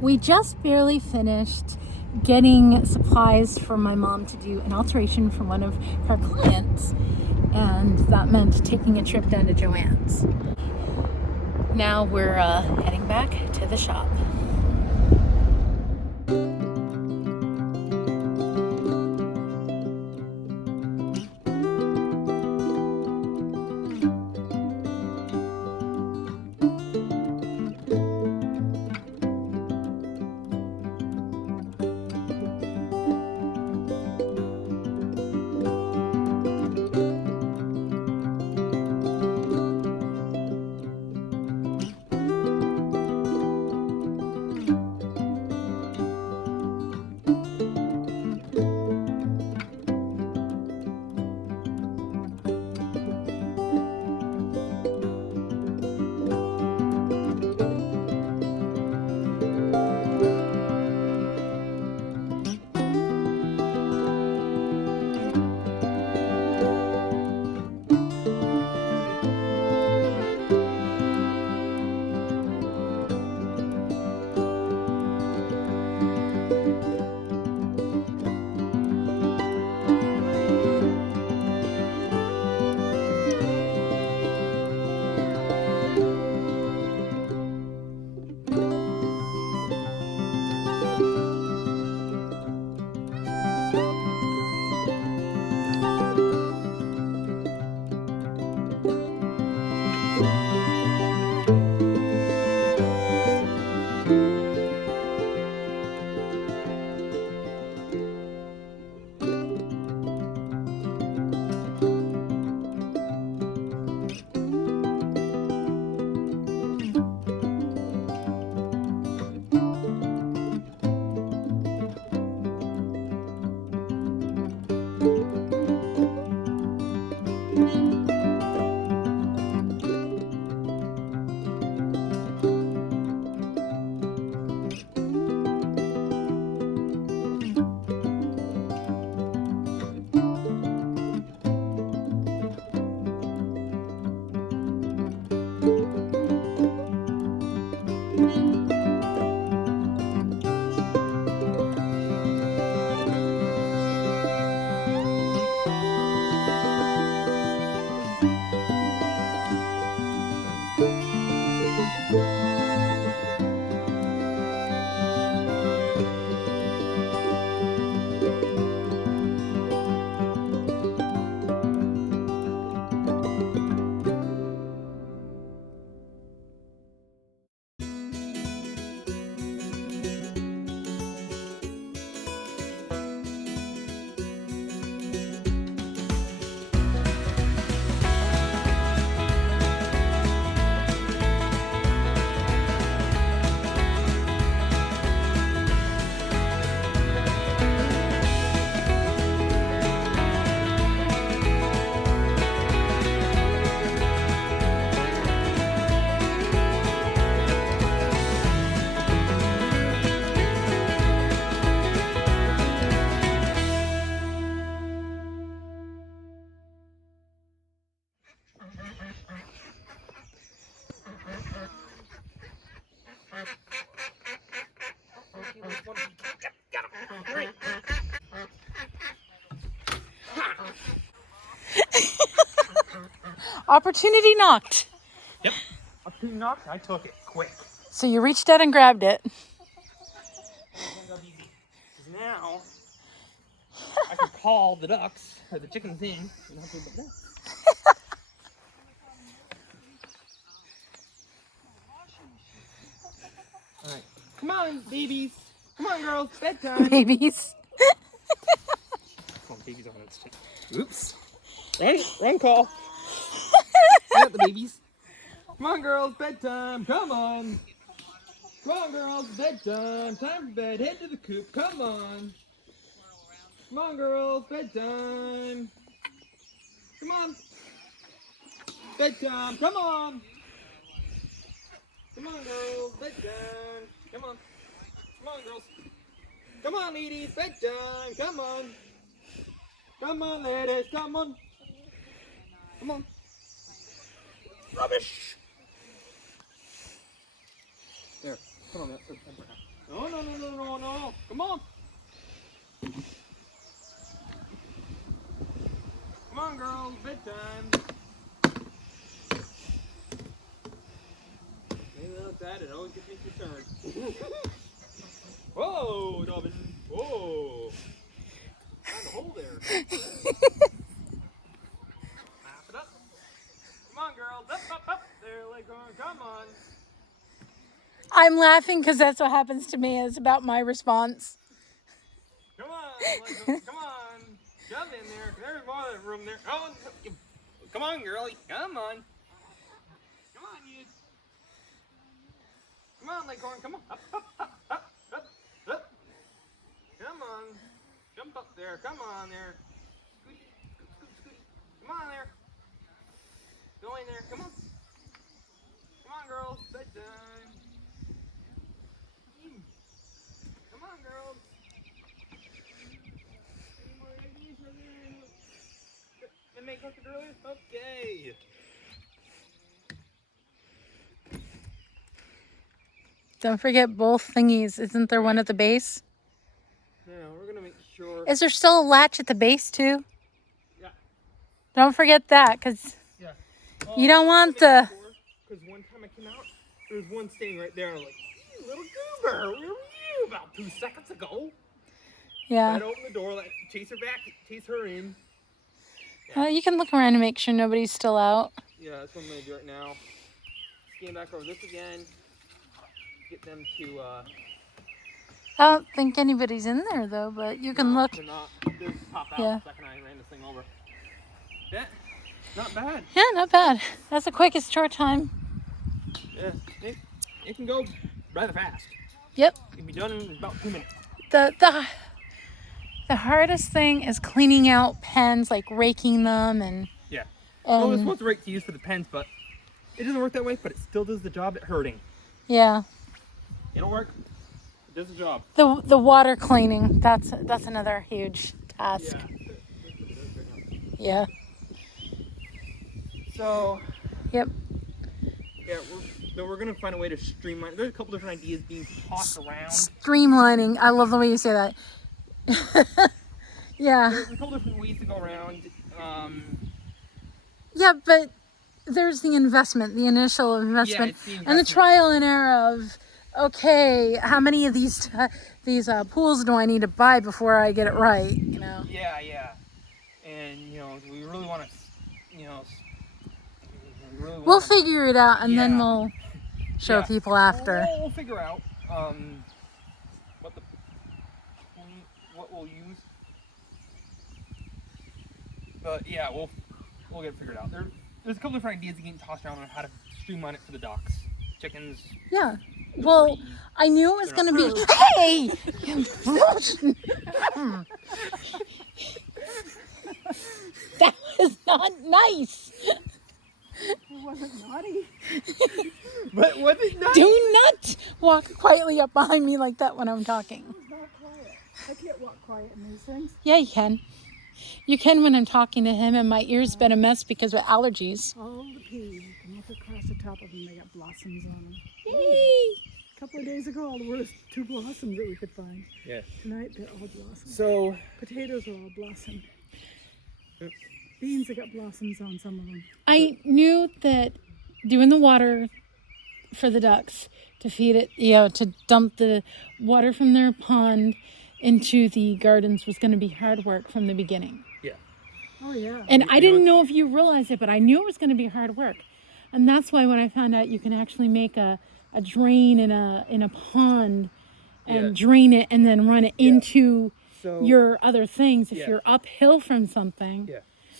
We just barely finished getting supplies for my mom to do an alteration for one of her clients, and that meant taking a trip down to Joann's. Now we're heading back to the shop. Opportunity knocked. Yep. Opportunity knocked. I took it quick. So you reached out and grabbed it. Because now I can call the ducks or the chickens in and help them with that. All right. Come on, babies. Come on, girls. Bedtime. Babies. Come on, babies on that stick. Oops. Run call. Not the babies. Come on, girls. Bedtime. Come on. Come on, girls. Bedtime. Time for bed. Head to the coop. Come on. Come on, girls. Bedtime. Come on. Bedtime. Come on. Come on, girls. Bedtime. Come on. Come on, girls. Come on, ladies. Bedtime. Come on. Come on, ladies. Come on. Come on. Rubbish. There. Come on. No. No. Come on. Come on, girls. Bedtime. Maybe like that. It always gets me concerned. Whoa, Dobbin. Whoa. Find a hole there. Wrap it up. Come on, girls. Up. There, Leghorn. Come on. I'm laughing because that's what happens to me. It's about my response. Come on, Leghorn. Come on. Jump in there. There's more room there. Oh, come on, girlie. Come on. Come on, you. Come on, Leghorn. Come on. Up. Come on. Jump up there. Come on there. Scoot. Come on there. Go in there. Come on. Come on, girls. Bedtime. Come on, girls. Any more ideas for them? And make cookies earlier? Okay. Don't forget both thingies. Isn't there one at the base? Now, we're going to make sure. Is there still a latch at the base too? Yeah. Don't forget that, because you don't want the... Because one time I came out, there was one standing right there. I was like, you little goober, where were you about 2 seconds ago? Yeah. I'd open the door, chase her in. You can look around and make sure nobody's still out. Yeah, that's what I'm going to do right now. Scan back over this again. Get them to... I don't think anybody's in there though, but you can look. They're not. They just pop out Yeah. the second I ran this thing over. Yeah, not bad. Yeah, not bad. That's the quickest chore time. Yeah, it can go rather fast. Yep. It can be done in about 2 minutes. The hardest thing is cleaning out pens, like raking them and... Yeah. Well, this one's rake to use for the pens, but it doesn't work that way, but it still does the job at herding. Yeah. It'll work. It does the job. The water cleaning, that's another huge task. Yeah. So. Yep. Yeah, we're gonna find a way to streamline. There's a couple different ideas being tossed around. Streamlining. I love the way you say that. Yeah. There's a couple different ways to go around. Yeah, but there's the investment, the initial investment, and the trial and error of, okay, how many of these pools do I need to buy before I get it right? You know. Yeah. And we really want to, We'll figure it out, and then we'll show people after. We'll figure out what we'll use. But yeah, we'll get it figured out. There's a couple different ideas getting tossed around on how to streamline it for the ducks, chickens. Yeah. Well, I knew it was going to be. Hey! That was not nice. It wasn't naughty. But was it naughty? Do not walk quietly up behind me like that when I'm talking. It was not quiet. I can't walk quiet in these things. Yeah, you can. You can when I'm talking to him, and my ear's been a mess because of allergies. All the peas, you can look across the top of them, they got blossoms on them. Yay! A couple of days ago, there were 2 blossoms that we could find. Yeah. Tonight, they're all blossoms. So Potatoes are all blossom. Beans have got blossoms on some of them. I knew that doing the water for the ducks to feed it, to dump the water from their pond into the gardens was going to be hard work from the beginning. yeah. Oh, yeah. And I didn't know if you realized it, but I knew it was going to be hard work. And that's why when I found out you can actually make a drain in a pond and drain it and then run it into your other things. If you're uphill from something,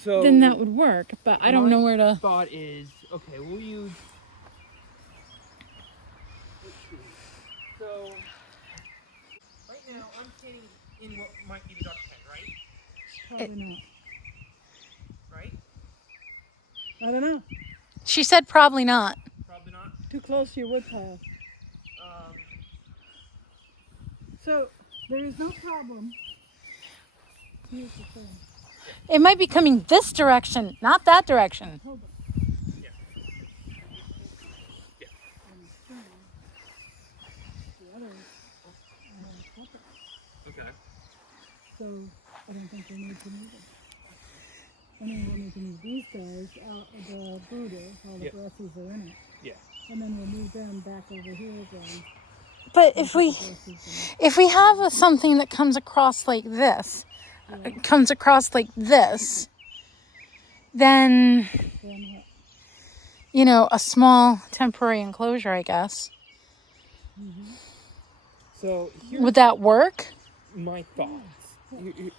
then that would work. But I don't know where to... thought is, okay, we'll use... So, right now I'm standing in what might be the duck pen, right? Probably not. Right? I don't know. She said probably not. Probably not. Too close to your wood pile. So, there is no problem. Here's the thing. It might be coming this direction, not that direction. Hold on. Yeah. The other So I don't think we need to move them. I mean, we'll need to move these guys out of the brooder, all the Yep. brassies are in it. Yeah. And then we'll move them back over here again. But and if put we the brassies if we have something that comes across like this, in. then Then what? you know, a small temporary enclosure, I guess. So here's Would that work? my thoughts.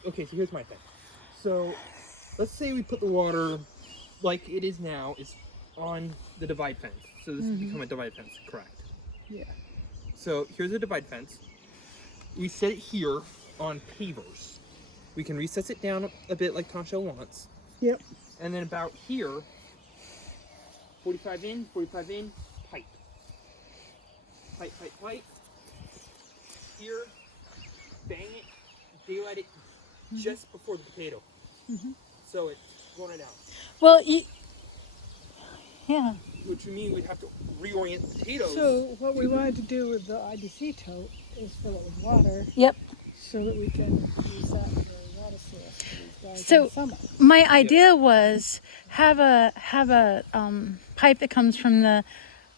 Okay, so here's my thing. So let's say we put the water like it is now is on the divide fence. So this has become a divide fence, correct? Yeah. So here's a divide fence. We set it here on pavers. We can recess it down a bit like Tasha wants. Yep. And then about here, 45 in, pipe. Pipe. Here, bang it, daylight it just before the potato. So it's going it out. Well, yeah. Which would mean we'd have to reorient the potatoes. So what we wanted to do with the IBC tote is fill it with water Yep. so that we can use that for a water source for these guys in So the summer. my idea was have a pipe that comes from the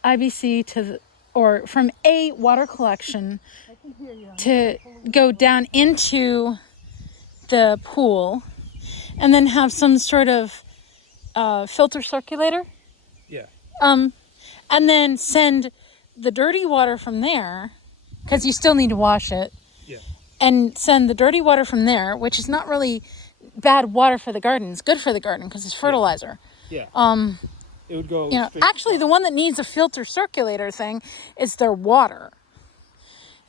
IBC or from a water collection I can hear you. to go down into the pool, and then have some sort of filter circulator. Yeah. And then send the dirty water from there, because you still need to wash it. Yeah. And send the dirty water from there, which is not really bad water for the garden. It's good for the garden because it's fertilizer. Yeah. It would go. You know, actually, the one that needs a filter circulator thing is their water,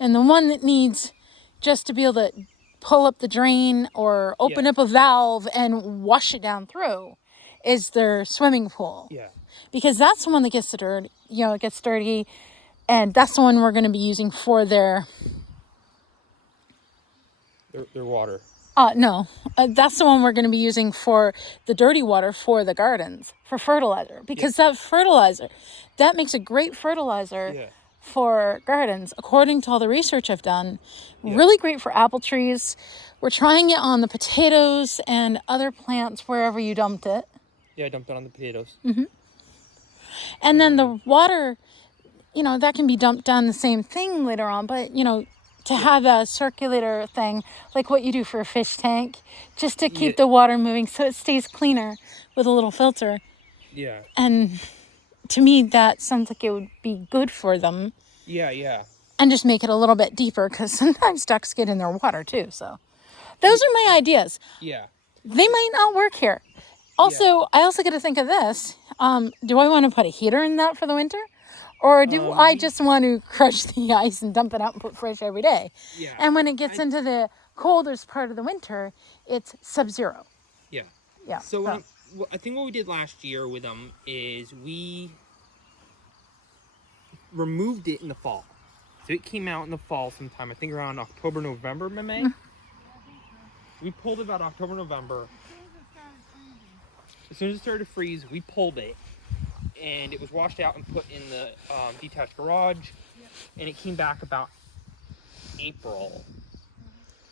and the one that needs just to be able to pull up the drain or open up a valve and wash it down through is their swimming pool. Yeah. Because that's the one that gets the dirt, you know, it gets dirty, and that's the one we're going to be using for their water. No, that's the one we're going to be using for the dirty water for the gardens, for fertilizer. Because that fertilizer, that makes a great fertilizer for gardens. According to all the research I've done, really great for apple trees. We're trying it on the potatoes and other plants wherever you dumped it. Yeah, I dumped it on the potatoes. And then the water, you know, that can be dumped down the same thing later on. But, you know, to have a circulator thing, like what you do for a fish tank, just to keep the water moving so it stays cleaner with a little filter. Yeah. And to me, that sounds like it would be good for them. Yeah. And just make it a little bit deeper, because sometimes ducks get in their water too. So those are my ideas. Yeah. They might not work here. Also, I also got to think of this. Do I want to put a heater in that for the winter? Or do I just want to crush the ice and dump it out and put fresh every day? Yeah. And when it gets into the coldest part of the winter, it's sub-zero. Yeah. Yeah. So I think what we did last year with them is we removed it in the fall. So it came out in the fall sometime, I think around October, November, May. We pulled it about October, November. As soon as it started to freeze, we pulled it. And it was washed out and put in the detached garage. And it came back about April.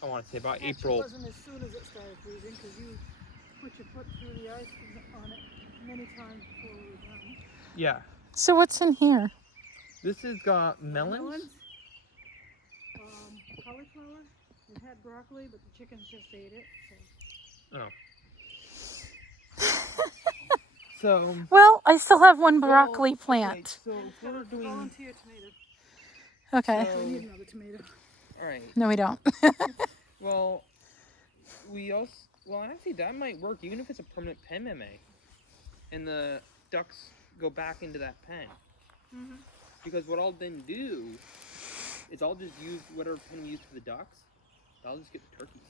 I want to say about April. It wasn't as soon as it started freezing, because you put your foot through the ice on it many times before we were done. Yeah. So what's in here? This has got melons. Cauliflower. It had broccoli, but the chickens just ate it. So. Oh. So. Well, I still have one broccoli plant. Okay, so we're doing. Volunteer tomato. Okay. We need another tomato. All right. No, we don't. Well, actually that might work even if it's a permanent pen meme, and the ducks go back into that pen. Because what I'll then do is I'll just use whatever pen we use for the ducks. I'll just get the turkeys.